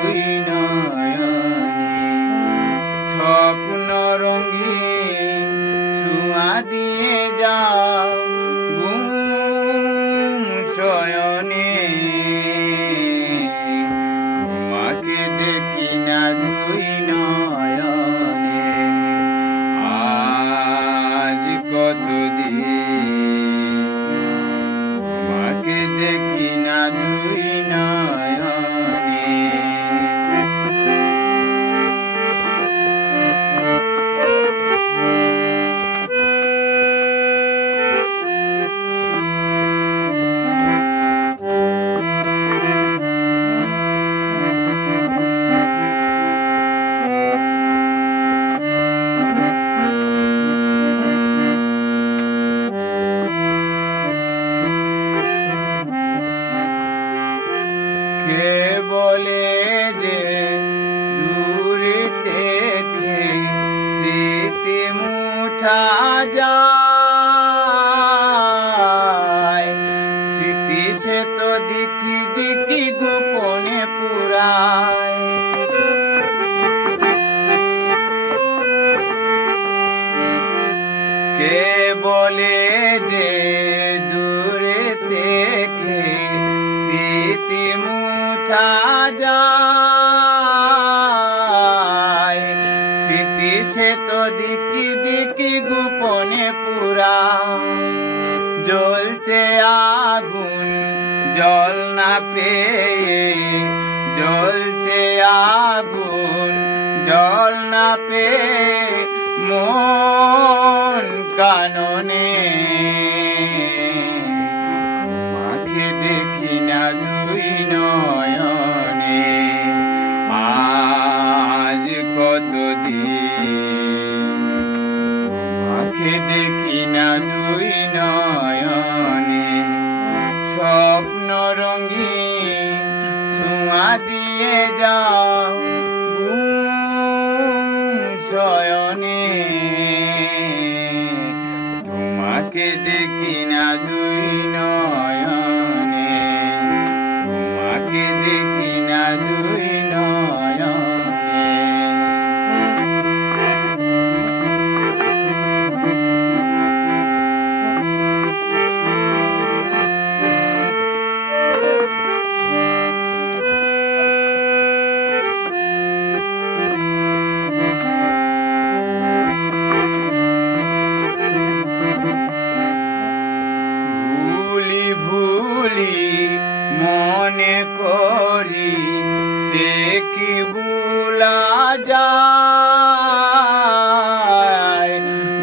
দুই নয়নে, স্বপ্ন রঙিন ছোঁয়া দিয়ে যাও ঘুম শয়নে। তোমাকে দেখি না দুই নয়নে, আজ কতদিন তোমাকে দেখি না দুই নয়নে। কে বলে যে দূরে থেকে স্মৃতি মুছা যায়, স্মৃতি সে তো দিকি দিকি গোপনে পুরায়। কে বলে যে দূরে থেকে স্মৃতি মুছা যায়, স্মৃতি সে তো দিকি দিকি গোপনে পুরায়। জ্বলছে আগুন জল না পেয়ে, জ্বলছে আগুন জল না পেয়ে মন কাননে। তোমাকে দেখি না দুই নয়নে, আজ কতদিন তোমাকে দেখি না দুই নয়নে। স্বপ্ন রঙিন ছোঁয়া দিয়ে যাও ঘুম শয়নে। তোমাকে দেখি না দুই নয়নে, তোমাকে দেখি না দুই নয়নে। ভুলি মনে করি সে কি ভুলা যায়,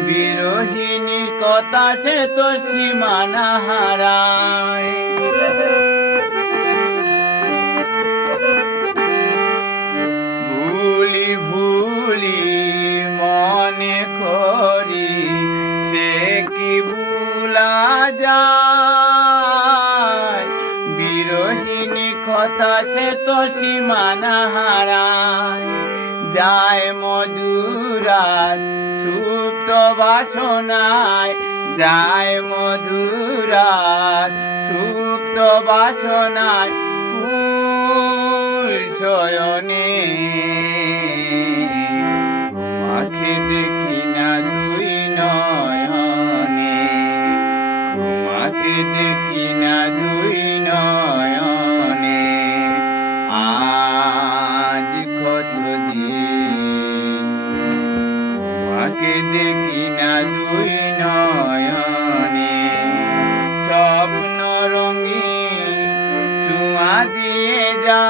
বিরহিণী কথা সে তো সীমানা হারায়। ভুলি ভুলি মনে করি সে কি ভুলা যায়, বিরহিণী কথা সে তো সীমানা হারায়। যায় মধুরাত সুপ্ত বাসনায়, যায় মধুরাত সুপ্ত বাসনায় ফুল শয়নে। তোমাকে দেখি না দুই নয়নে, তোমাকে দেখি না দুই নয়নে, আজ কতদিন তোমাকে দেখি না দুই নয়নে। স্বপ্ন রঙিন ছোঁয়া দিয়ে যা